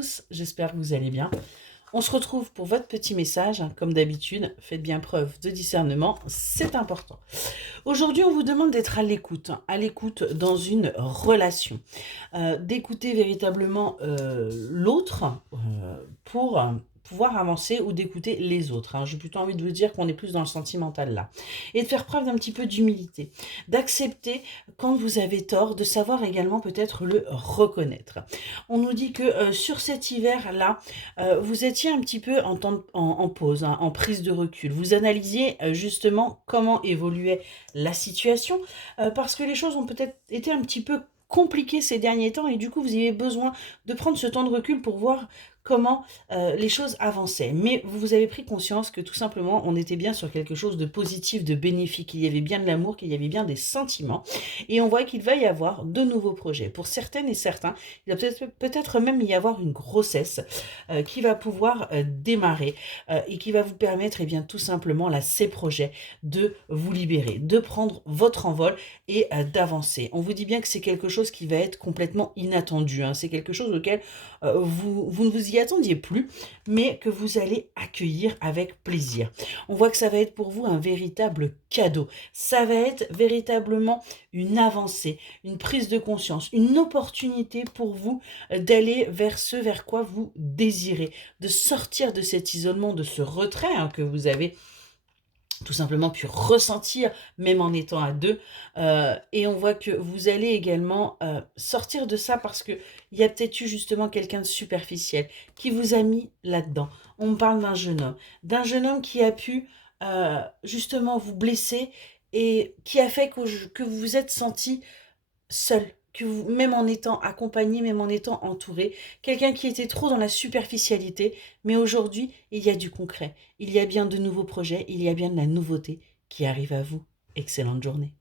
Tous, j'espère que vous allez bien. On se retrouve pour votre petit message. Comme d'habitude, faites bien preuve de discernement, c'est important. Aujourd'hui, on vous demande d'être à l'écoute dans une relation, d'écouter véritablement l'autre pour pouvoir avancer ou d'écouter les autres. J'ai plutôt envie de vous dire qu'on est plus dans le sentimental là. Et de faire preuve d'un petit peu d'humilité, d'accepter quand vous avez tort, de savoir également peut-être le reconnaître. On nous dit que sur cet hiver-là, vous étiez un petit peu en pause, en prise de recul. Vous analysiez justement comment évoluait la situation, parce que les choses ont peut-être été un petit peu compliquées ces derniers temps et du coup vous avez besoin de prendre ce temps de recul pour voir comment les choses avançaient. Mais vous avez pris conscience que tout simplement on était bien sur quelque chose de positif, de bénéfique, qu'il y avait bien de l'amour, qu'il y avait bien des sentiments et on voit qu'il va y avoir de nouveaux projets. Pour certaines et certains, il va peut-être même y avoir une grossesse qui va pouvoir démarrer et qui va vous permettre bien tout simplement là ces projets de vous libérer, de prendre votre envol et d'avancer. On vous dit bien que c'est quelque chose qui va être complètement inattendu, c'est quelque chose auquel vous ne vous y attendiez plus, mais que vous allez accueillir avec plaisir. On voit que ça va être pour vous un véritable cadeau, ça va être véritablement une avancée, une prise de conscience, une opportunité pour vous d'aller vers ce vers quoi vous désirez, de sortir de cet isolement, de ce retrait que vous avez tout simplement pu ressentir, même en étant à deux. Et on voit que vous allez également sortir de ça parce qu'il y a peut-être eu justement quelqu'un de superficiel qui vous a mis là-dedans. On me parle d'un jeune homme qui a pu justement vous blesser et qui a fait que vous vous êtes senti seul, que vous, même en étant accompagné, même en étant entouré, quelqu'un qui était trop dans la superficialité, mais aujourd'hui, il y a du concret, il y a bien de nouveaux projets, il y a bien de la nouveauté qui arrive à vous. Excellente journée.